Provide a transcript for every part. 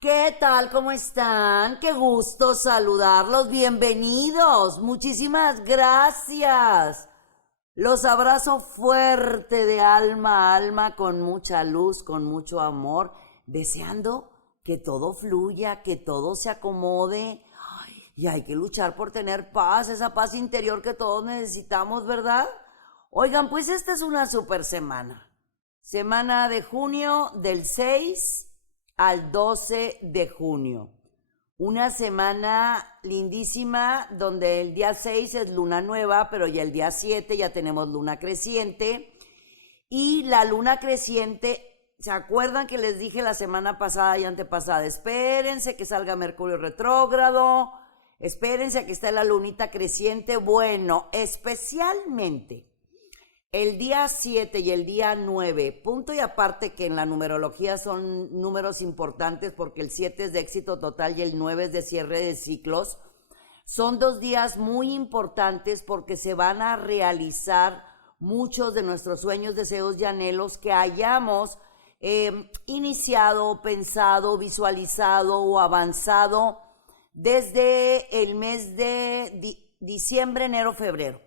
¿Qué tal? ¿Cómo están? Qué gusto saludarlos. Bienvenidos. Muchísimas gracias. Los abrazo fuerte de alma a alma, con mucha luz, con mucho amor, deseando que todo fluya, que todo se acomode. Y hay que luchar por tener paz, esa paz interior que todos necesitamos, ¿verdad? Oigan, pues esta es una super semana. Semana de junio del 6 al 12 de junio. Una semana lindísima donde el día 6 es luna nueva, pero ya el día 7 ya tenemos luna creciente. Y la luna creciente, ¿se acuerdan que les dije la semana pasada y antepasada? Espérense que salga Mercurio retrógrado, espérense a que esté la lunita creciente. Bueno, especialmente el día 7 y el día 9, punto y aparte que en la numerología son números importantes porque el 7 es de éxito total y el 9 es de cierre de ciclos. Son 2 días muy importantes porque se van a realizar muchos de nuestros sueños, deseos y anhelos que hayamos iniciado, pensado, visualizado o avanzado desde el mes de diciembre, enero, febrero.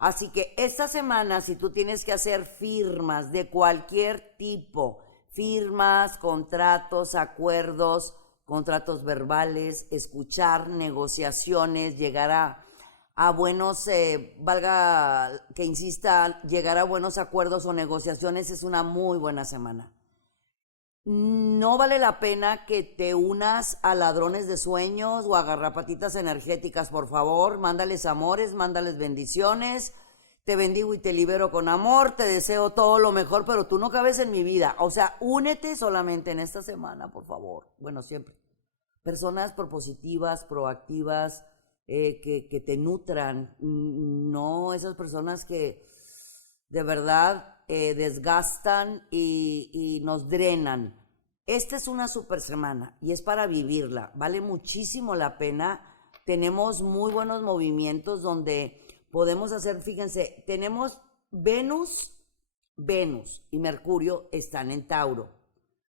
Así que esta semana, si tú tienes que hacer firmas de cualquier tipo, firmas, contratos, acuerdos, contratos verbales, escuchar negociaciones, llegar a buenos, valga que insista, llegar a buenos acuerdos o negociaciones, es una muy buena semana. No vale la pena que te unas a ladrones de sueños o a garrapatitas energéticas, por favor. Mándales amores, mándales bendiciones. Te bendigo y te libero con amor. Te deseo todo lo mejor, pero tú no cabes en mi vida. O sea, únete solamente en esta semana, por favor. Bueno, siempre. Personas propositivas, proactivas, que te nutran. No esas personas que de verdad desgastan y nos drenan. Esta es una super semana y es para vivirla. Vale muchísimo la pena. Tenemos muy buenos movimientos donde podemos hacer, fíjense, tenemos Venus y Mercurio están en Tauro,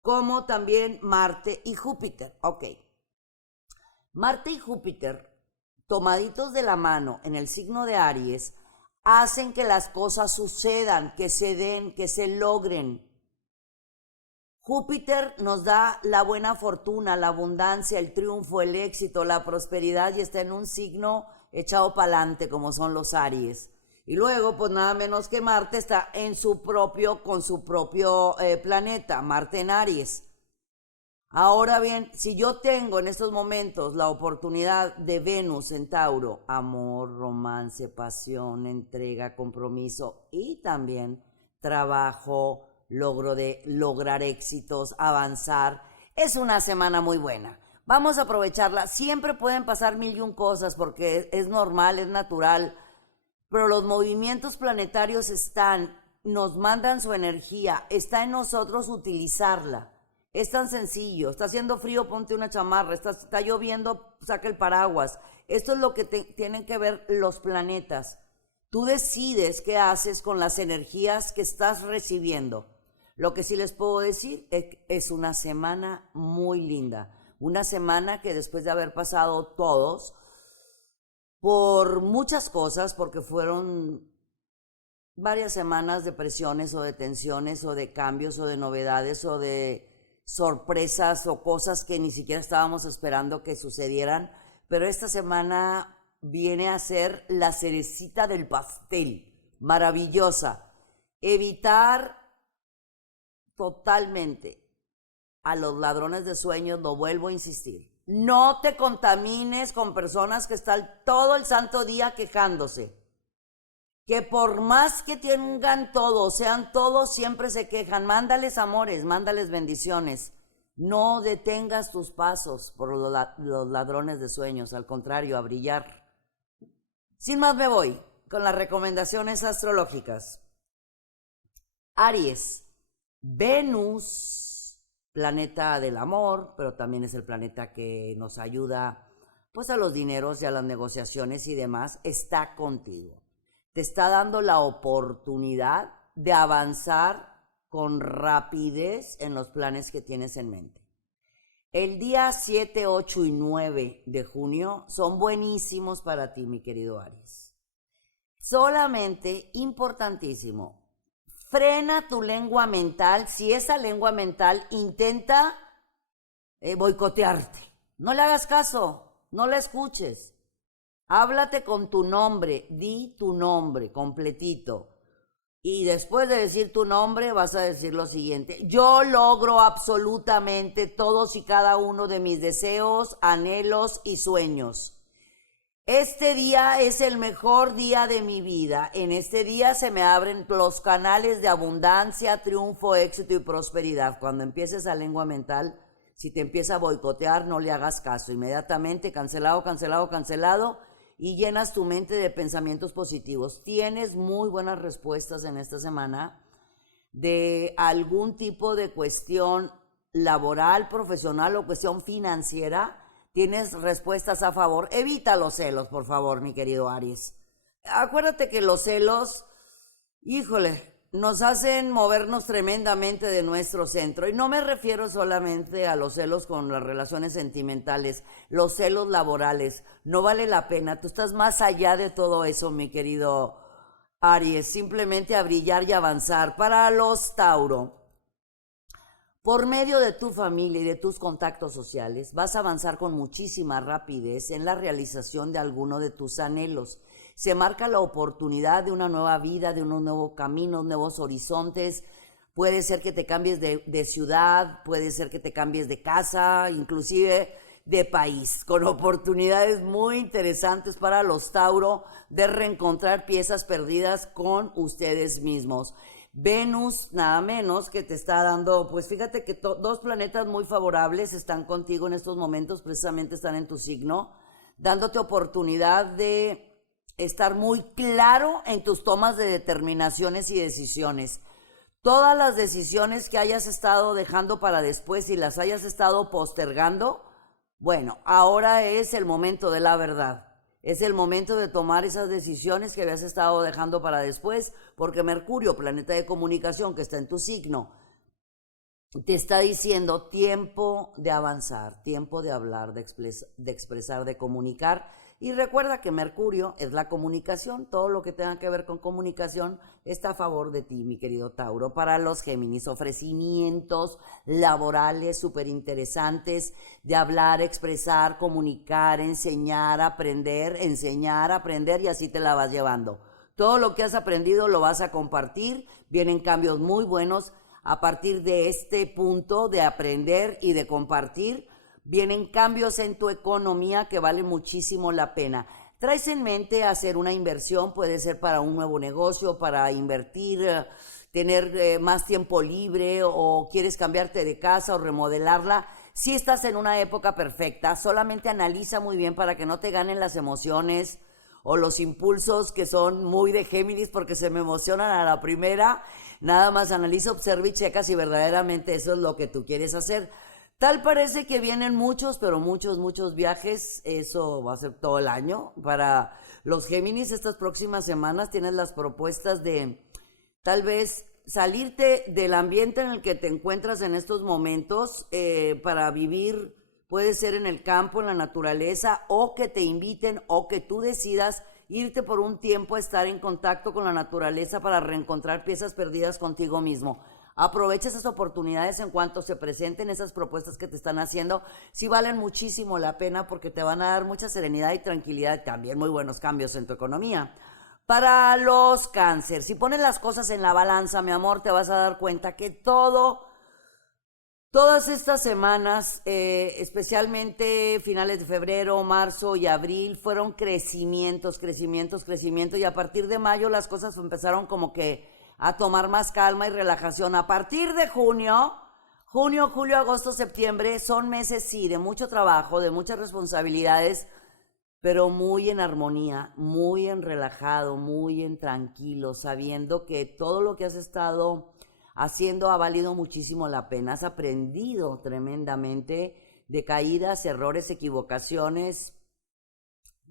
como también Marte y Júpiter. Ok. Marte y Júpiter, tomaditos de la mano en el signo de Aries, hacen que las cosas sucedan, que se den, que se logren. Júpiter nos da la buena fortuna, la abundancia, el triunfo, el éxito, la prosperidad, y está en un signo echado para adelante como son los Aries. Y luego, pues nada menos que Marte está en con su propio planeta, Marte en Aries. Ahora bien, si yo tengo en estos momentos la oportunidad de Venus en Tauro, amor, romance, pasión, entrega, compromiso y también trabajo, lograr éxitos, avanzar, es una semana muy buena. Vamos a aprovecharla. Siempre pueden pasar mil y un cosas porque es normal, es natural, pero los movimientos planetarios nos mandan su energía, está en nosotros utilizarla. Es tan sencillo. Está haciendo frío, ponte una chamarra. Está lloviendo, saca el paraguas. Esto es lo que tienen que ver los planetas. Tú decides qué haces con las energías que estás recibiendo. Lo que sí les puedo decir es una semana muy linda. Una semana que después de haber pasado todos por muchas cosas, porque fueron varias semanas de presiones o de tensiones o de cambios o de novedades o de sorpresas o cosas que ni siquiera estábamos esperando que sucedieran, pero esta semana viene a ser la cerecita del pastel, maravillosa. Evitar totalmente a los ladrones de sueños, lo vuelvo a insistir. No te contamines con personas que están todo el santo día quejándose. Que por más que tengan todo, sean todos, siempre se quejan. Mándales amores, mándales bendiciones. No detengas tus pasos por los ladrones de sueños, al contrario, a brillar. Sin más me voy con las recomendaciones astrológicas. Aries, Venus, planeta del amor, pero también es el planeta que nos ayuda pues a los dineros y a las negociaciones y demás, está contigo. Te está dando la oportunidad de avanzar con rapidez en los planes que tienes en mente. El día 7, 8 y 9 de junio son buenísimos para ti, mi querido Aries. Solamente, importantísimo, frena tu lengua mental. Si esa lengua mental intenta boicotearte, no le hagas caso, no la escuches. Háblate con tu nombre, di tu nombre completito. Y después de decir tu nombre vas a decir lo siguiente: yo logro absolutamente todos y cada uno de mis deseos, anhelos y sueños. Este día es el mejor día de mi vida. En este día se me abren los canales de abundancia, triunfo, éxito y prosperidad. Cuando empieces a lengua mental, si te empieza a boicotear, no le hagas caso. Inmediatamente cancelado, cancelado, cancelado, y llenas tu mente de pensamientos positivos. Tienes muy buenas respuestas en esta semana de algún tipo de cuestión laboral, profesional o cuestión financiera. Tienes respuestas a favor. Evita los celos, por favor, mi querido Aries. Acuérdate que los celos, híjole, nos hacen movernos tremendamente de nuestro centro. Y no me refiero solamente a los celos con las relaciones sentimentales, los celos laborales. No vale la pena. Tú estás más allá de todo eso, mi querido Aries. Simplemente a brillar y avanzar. Para los Tauro, por medio de tu familia y de tus contactos sociales, vas a avanzar con muchísima rapidez en la realización de alguno de tus anhelos. Se marca la oportunidad de una nueva vida, de un nuevo camino, nuevos horizontes. Puede ser que te cambies de ciudad, puede ser que te cambies de casa, inclusive de país, con oportunidades muy interesantes para los Tauro de reencontrar piezas perdidas con ustedes mismos. Venus, nada menos que te está dando, pues fíjate que dos planetas muy favorables están contigo en estos momentos, precisamente están en tu signo, dándote oportunidad de estar muy claro en tus tomas de determinaciones y decisiones. Todas las decisiones que hayas estado dejando para después y las hayas estado postergando, bueno, ahora es el momento de la verdad. Es el momento de tomar esas decisiones que habías estado dejando para después, porque Mercurio, planeta de comunicación que está en tu signo, te está diciendo tiempo de avanzar, tiempo de hablar, de expresar, de comunicar. Y recuerda que Mercurio es la comunicación, todo lo que tenga que ver con comunicación está a favor de ti, mi querido Tauro. Para los Géminis, ofrecimientos laborales súper interesantes de hablar, expresar, comunicar, enseñar, aprender y así te la vas llevando. Todo lo que has aprendido lo vas a compartir, vienen cambios muy buenos a partir de este punto de aprender y de compartir. Vienen cambios en tu economía que valen muchísimo la pena. Traes en mente hacer una inversión, puede ser para un nuevo negocio, para invertir, tener más tiempo libre, o quieres cambiarte de casa o remodelarla. Si estás en una época perfecta, solamente analiza muy bien para que no te ganen las emociones o los impulsos que son muy de Géminis, porque se me emocionan a la primera. Nada más analiza, observa y checa si verdaderamente eso es lo que tú quieres hacer. Tal parece que vienen muchos, pero muchos viajes. Eso va a ser todo el año. Para los Géminis, estas próximas semanas tienes las propuestas de tal vez salirte del ambiente en el que te encuentras en estos momentos para vivir, puede ser en el campo, en la naturaleza, o que te inviten o que tú decidas irte por un tiempo a estar en contacto con la naturaleza para reencontrar piezas perdidas contigo mismo. Aprovecha esas oportunidades en cuanto se presenten esas propuestas que te están haciendo. Sí valen muchísimo la pena porque te van a dar mucha serenidad y tranquilidad y también muy buenos cambios en tu economía. Para los Cáncer, si pones las cosas en la balanza, mi amor, te vas a dar cuenta que todas estas semanas, especialmente finales de febrero, marzo y abril, fueron crecimientos, y a partir de mayo las cosas empezaron como que a tomar más calma y relajación. A partir de junio, julio, agosto, septiembre, son meses, sí, de mucho trabajo, de muchas responsabilidades, pero muy en armonía, muy en relajado, muy en tranquilo, sabiendo que todo lo que has estado haciendo ha valido muchísimo la pena. Has aprendido tremendamente de caídas, errores, equivocaciones,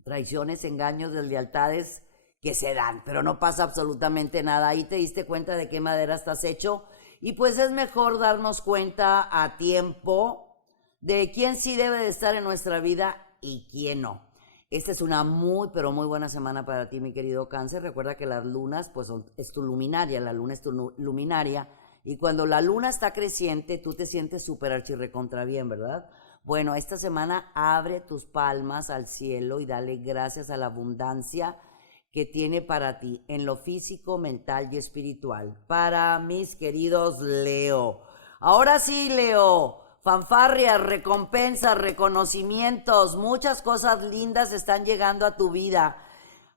traiciones, engaños, deslealtades que se dan, pero no pasa absolutamente nada. Ahí te diste cuenta de qué madera estás hecho, y pues es mejor darnos cuenta a tiempo de quién sí debe de estar en nuestra vida y quién no. Esta es una muy, pero muy buena semana para ti, mi querido Cáncer. Recuerda que las lunas, pues es tu luminaria, la luna es tu luminaria. Y cuando la luna está creciente, tú te sientes súper archirrecontra bien, ¿verdad? Bueno, esta semana abre tus palmas al cielo y dale gracias a la abundancia que tiene para ti en lo físico, mental y espiritual. Para mis queridos Leo. Ahora sí, Leo. Fanfarrias, recompensas, reconocimientos, muchas cosas lindas están llegando a tu vida.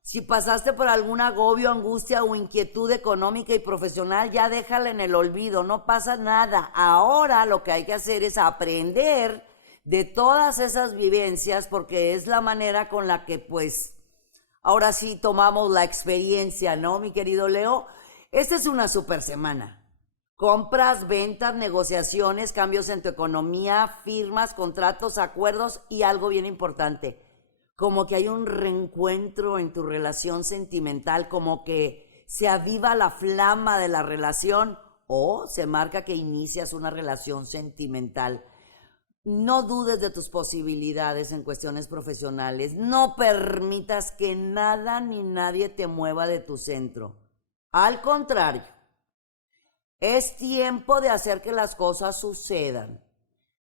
Si pasaste por algún agobio, angustia o inquietud económica y profesional, ya déjala en el olvido, no pasa nada. Ahora lo que hay que hacer es aprender de todas esas vivencias, porque es la manera con la que pues ahora sí tomamos la experiencia, ¿no, mi querido Leo? Esta es una super semana. Compras, ventas, negociaciones, cambios en tu economía, firmas, contratos, acuerdos y algo bien importante, como que hay un reencuentro en tu relación sentimental, como que se aviva la flama de la relación o se marca que inicias una relación sentimental. No dudes de tus posibilidades en cuestiones profesionales, no permitas que nada ni nadie te mueva de tu centro. Al contrario, es tiempo de hacer que las cosas sucedan.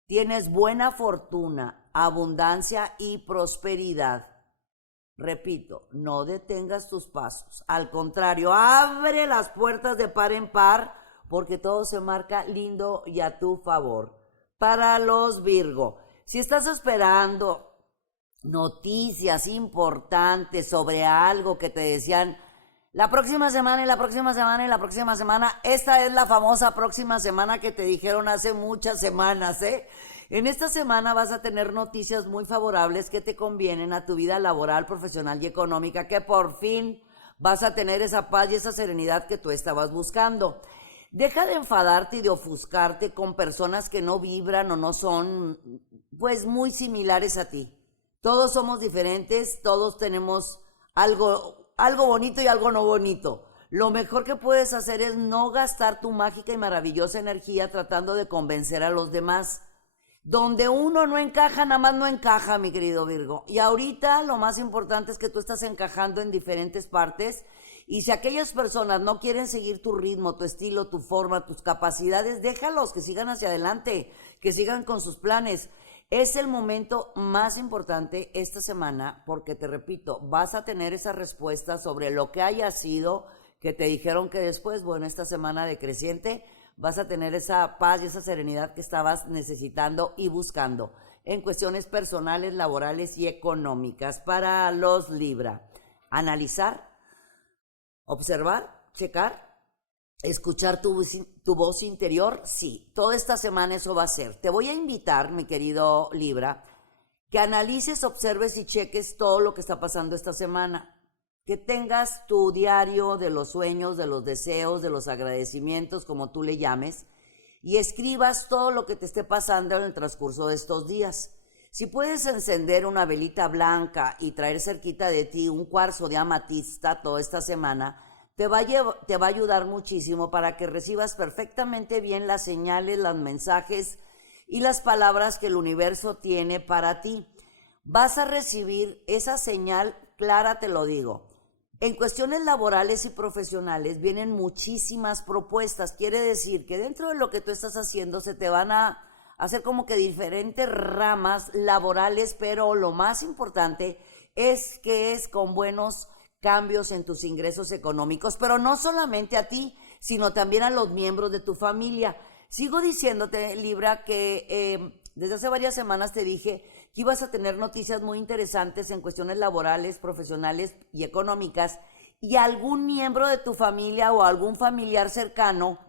Tienes buena fortuna, abundancia y prosperidad. Repito, no detengas tus pasos. Al contrario, abre las puertas de par en par porque todo se marca lindo y a tu favor. Para los Virgo, si estás esperando noticias importantes sobre algo que te decían la próxima semana y la próxima semana y la próxima semana, esta es la famosa próxima semana que te dijeron hace muchas semanas, ¿eh? En esta semana vas a tener noticias muy favorables que te convienen a tu vida laboral, profesional y económica, que por fin vas a tener esa paz y esa serenidad que tú estabas buscando. Deja de enfadarte y de ofuscarte con personas que no vibran o no son, pues, muy similares a ti. Todos somos diferentes, todos tenemos algo bonito y algo no bonito. Lo mejor que puedes hacer es no gastar tu mágica y maravillosa energía tratando de convencer a los demás. Donde uno no encaja, nada más no encaja, mi querido Virgo. Y ahorita lo más importante es que tú estás encajando en diferentes partes. Y si aquellas personas no quieren seguir tu ritmo, tu estilo, tu forma, tus capacidades, déjalos que sigan hacia adelante, que sigan con sus planes. Es el momento más importante esta semana porque, te repito, vas a tener esa respuesta sobre lo que haya sido que te dijeron que después, bueno, esta semana decreciente, vas a tener esa paz y esa serenidad que estabas necesitando y buscando en cuestiones personales, laborales y económicas. Para los Libra, analizar, observar, checar, escuchar tu voz interior, sí, toda esta semana eso va a ser. Te voy a invitar, mi querido Libra, que analices, observes y cheques todo lo que está pasando esta semana. Que tengas tu diario de los sueños, de los deseos, de los agradecimientos, como tú le llames, y escribas todo lo que te esté pasando en el transcurso de estos días. Si puedes encender una velita blanca y traer cerquita de ti un cuarzo de amatista toda esta semana, te va a ayudar muchísimo para que recibas perfectamente bien las señales, los mensajes y las palabras que el universo tiene para ti. Vas a recibir esa señal clara, te lo digo. En cuestiones laborales y profesionales vienen muchísimas propuestas. Quiere decir que dentro de lo que tú estás haciendo se te van a hacer como que diferentes ramas laborales, pero lo más importante es que es con buenos cambios en tus ingresos económicos, pero no solamente a ti, sino también a los miembros de tu familia. Sigo diciéndote, Libra, que desde hace varias semanas te dije que ibas a tener noticias muy interesantes en cuestiones laborales, profesionales y económicas, y algún miembro de tu familia o algún familiar cercano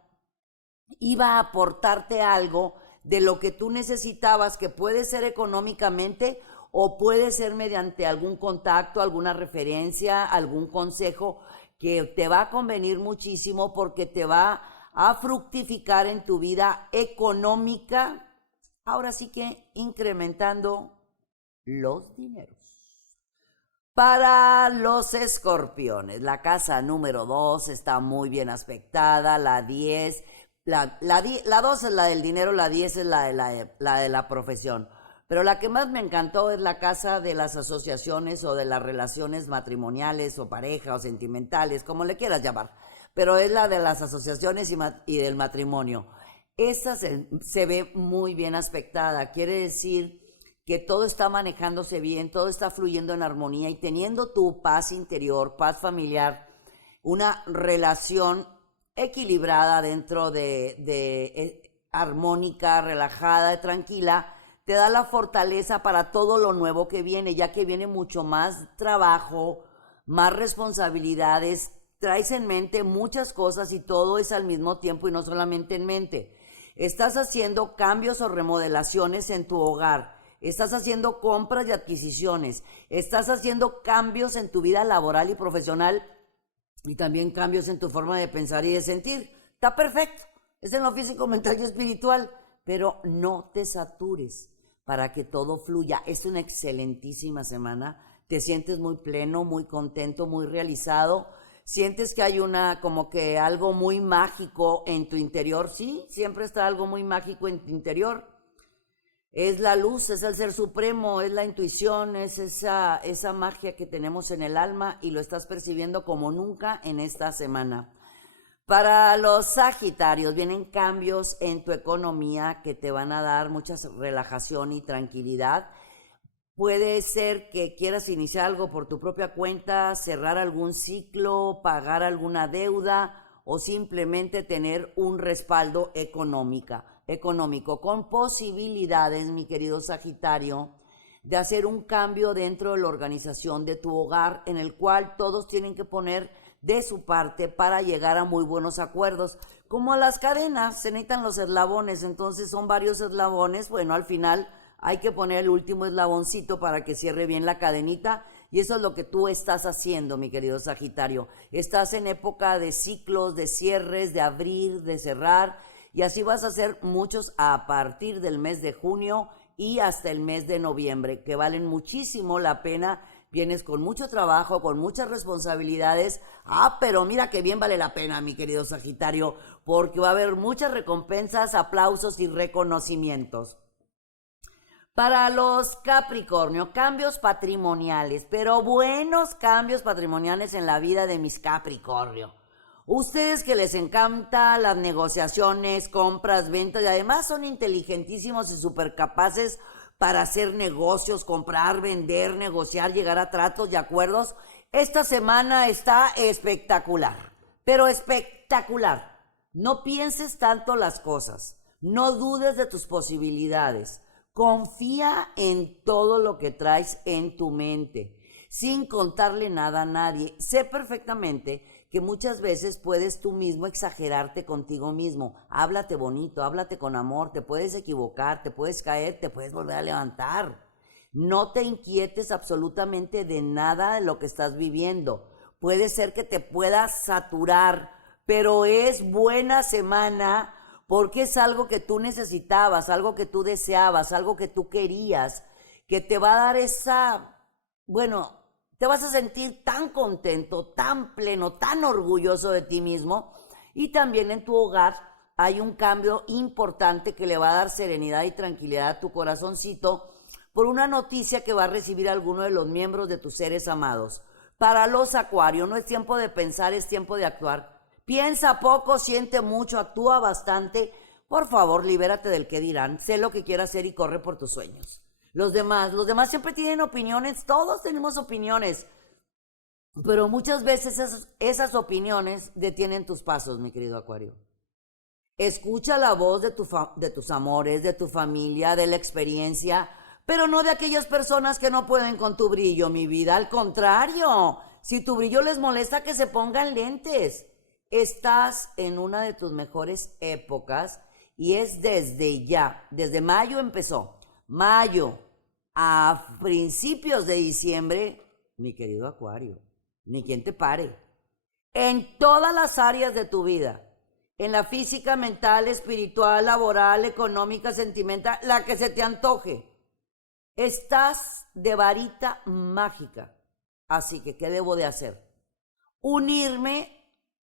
iba a aportarte algo de lo que tú necesitabas, que puede ser económicamente o puede ser mediante algún contacto, alguna referencia, algún consejo que te va a convenir muchísimo porque te va a fructificar en tu vida económica. Ahora sí que incrementando los dineros. Para los escorpiones, la casa número 2 está muy bien aspectada, la 10, La 2 es la del dinero, la 10 es la de la profesión. Pero la que más me encantó es la casa de las asociaciones o de las relaciones matrimoniales o pareja o sentimentales, como le quieras llamar. Pero es la de las asociaciones y del matrimonio. Esa se ve muy bien aspectada. Quiere decir que todo está manejándose bien, todo está fluyendo en armonía y teniendo tu paz interior, paz familiar, una relación equilibrada dentro de armónica, relajada, tranquila, te da la fortaleza para todo lo nuevo que viene, ya que viene mucho más trabajo, más responsabilidades, traes en mente muchas cosas y todo es al mismo tiempo y no solamente en mente. Estás haciendo cambios o remodelaciones en tu hogar, estás haciendo compras y adquisiciones, estás haciendo cambios en tu vida laboral y profesional y también cambios en tu forma de pensar y de sentir. Está perfecto, es en lo físico, mental y espiritual, pero no te satures para que todo fluya. Es una excelentísima semana, te sientes muy pleno, muy contento, muy realizado, sientes que hay como que algo muy mágico en tu interior. Sí, siempre está algo muy mágico en tu interior. Es la luz, es el ser supremo, es la intuición, es esa magia que tenemos en el alma y lo estás percibiendo como nunca en esta semana. Para los Sagitarios vienen cambios en tu economía que te van a dar mucha relajación y tranquilidad. Puede ser que quieras iniciar algo por tu propia cuenta, cerrar algún ciclo, pagar alguna deuda o simplemente tener un respaldo económico con posibilidades, mi querido Sagitario, de hacer un cambio dentro de la organización de tu hogar en el cual todos tienen que poner de su parte para llegar a muy buenos acuerdos. Como a las cadenas, se necesitan los eslabones, entonces son varios eslabones, bueno, al final hay que poner el último eslaboncito para que cierre bien la cadenita y eso es lo que tú estás haciendo, mi querido Sagitario. Estás en época de ciclos, de cierres, de abrir, de cerrar y así vas a hacer muchos a partir del mes de junio y hasta el mes de noviembre, que valen muchísimo la pena. Vienes con mucho trabajo, con muchas responsabilidades. Pero mira que bien vale la pena, mi querido Sagitario, porque va a haber muchas recompensas, aplausos y reconocimientos. Para los Capricornio, cambios patrimoniales, pero buenos cambios patrimoniales en la vida de mis Capricornio. Ustedes que les encanta las negociaciones, compras, ventas y además son inteligentísimos y súper capaces para hacer negocios, comprar, vender, negociar, llegar a tratos y acuerdos. Esta semana está espectacular, pero espectacular. No pienses tanto las cosas, no dudes de tus posibilidades, confía en todo lo que traes en tu mente, sin contarle nada a nadie. Sé perfectamente que muchas veces puedes tú mismo exagerarte contigo mismo. Háblate bonito, háblate con amor, te puedes equivocar, te puedes caer, te puedes volver a levantar. No te inquietes absolutamente de nada de lo que estás viviendo. Puede ser que te puedas saturar, pero es buena semana porque es algo que tú necesitabas, algo que tú deseabas, algo que tú querías, que te va a dar te vas a sentir tan contento, tan pleno, tan orgulloso de ti mismo. Y también en tu hogar hay un cambio importante que le va a dar serenidad y tranquilidad a tu corazoncito por una noticia que va a recibir alguno de los miembros de tus seres amados. Para los Acuario, no es tiempo de pensar, es tiempo de actuar. Piensa poco, siente mucho, actúa bastante. Por favor, libérate del qué dirán. Sé lo que quieras hacer y corre por tus sueños. Los demás siempre tienen opiniones, todos tenemos opiniones, pero muchas veces esas opiniones detienen tus pasos, mi querido Acuario. Escucha la voz de tus amores, de tu familia, de la experiencia, pero no de aquellas personas que no pueden con tu brillo, mi vida. Al contrario, si tu brillo les molesta, que se pongan lentes. Estás en una de tus mejores épocas y es desde mayo empezó. Mayo a principios de diciembre, mi querido Acuario, ni quien te pare. En todas las áreas de tu vida, en la física, mental, espiritual, laboral, económica, sentimental, la que se te antoje. Estás de varita mágica. Así que, ¿qué debo de hacer? Unirme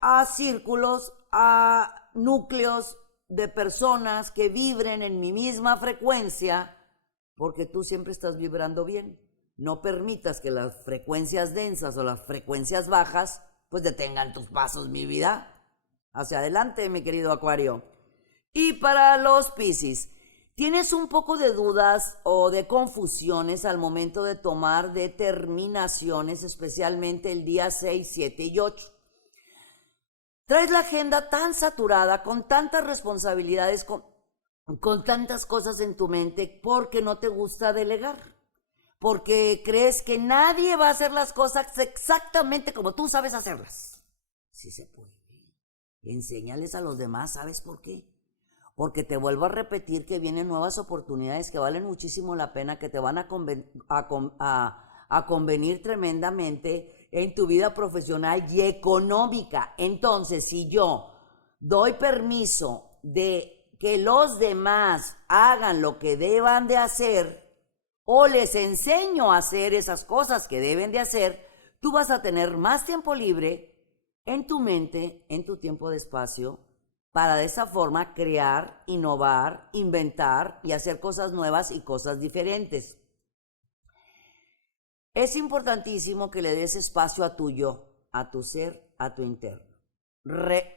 a círculos, a núcleos de personas que vibren en mi misma frecuencia, porque tú siempre estás vibrando bien. No permitas que las frecuencias densas o las frecuencias bajas pues detengan tus pasos, mi vida. Hacia adelante, mi querido Acuario. Y para los Piscis, ¿tienes un poco de dudas o de confusiones al momento de tomar determinaciones, especialmente el día 6, 7 y 8? Traes la agenda tan saturada, con tantas responsabilidades, con tantas cosas en tu mente, porque no te gusta delegar, porque crees que nadie va a hacer las cosas exactamente como tú sabes hacerlas. Sí se puede. Enséñales a los demás, ¿sabes por qué? Porque te vuelvo a repetir que vienen nuevas oportunidades que valen muchísimo la pena, que te van a convenir tremendamente en tu vida profesional y económica. Entonces, si yo doy permiso de que los demás hagan lo que deban de hacer o les enseño a hacer esas cosas que deben de hacer, tú vas a tener más tiempo libre en tu mente, en tu tiempo de espacio, para de esa forma crear, innovar, inventar y hacer cosas nuevas y cosas diferentes. Es importantísimo que le des espacio a tu yo, a tu ser, a tu interno.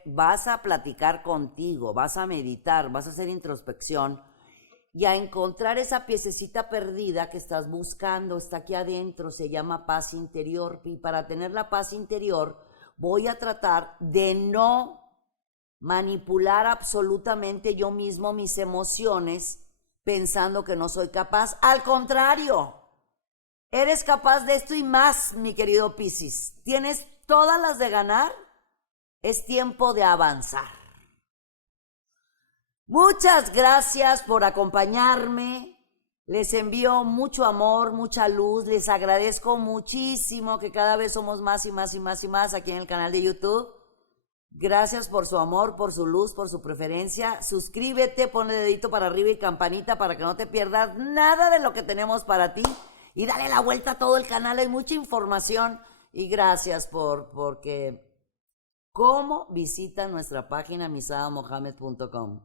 Vas a platicar contigo, vas a meditar, vas a hacer introspección y a encontrar esa piececita perdida que estás buscando. Está aquí adentro, se llama paz interior. Y para tener la paz interior voy a tratar de no manipular absolutamente yo mismo mis emociones pensando que no soy capaz. Al contrario, eres capaz de esto y más, mi querido Piscis. Tienes todas las de ganar. Es tiempo de avanzar. Muchas gracias por acompañarme. Les envío mucho amor, mucha luz. Les agradezco muchísimo que cada vez somos más y más y más y más aquí en el canal de YouTube. Gracias por su amor, por su luz, por su preferencia. Suscríbete, ponle dedito para arriba y campanita para que no te pierdas nada de lo que tenemos para ti. Y dale la vuelta a todo el canal, hay mucha información. Y gracias porque como visita nuestra página misadamohamed.com.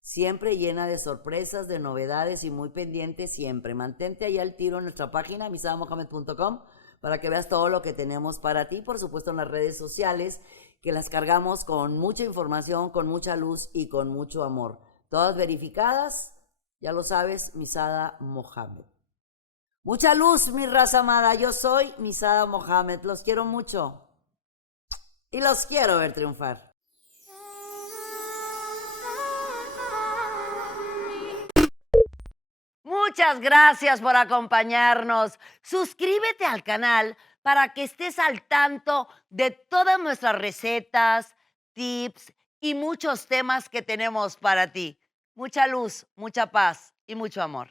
Siempre llena de sorpresas, de novedades y muy pendiente siempre. Mantente ahí al tiro en nuestra página misadamohamed.com para que veas todo lo que tenemos para ti. Por supuesto en las redes sociales, que las cargamos con mucha información, con mucha luz y con mucho amor. Todas verificadas, ya lo sabes, Misada Mohamed. Mucha luz, mi raza amada. Yo soy Misada Mohamed. Los quiero mucho y los quiero ver triunfar. Muchas gracias por acompañarnos. Suscríbete al canal para que estés al tanto de todas nuestras recetas, tips y muchos temas que tenemos para ti. Mucha luz, mucha paz y mucho amor.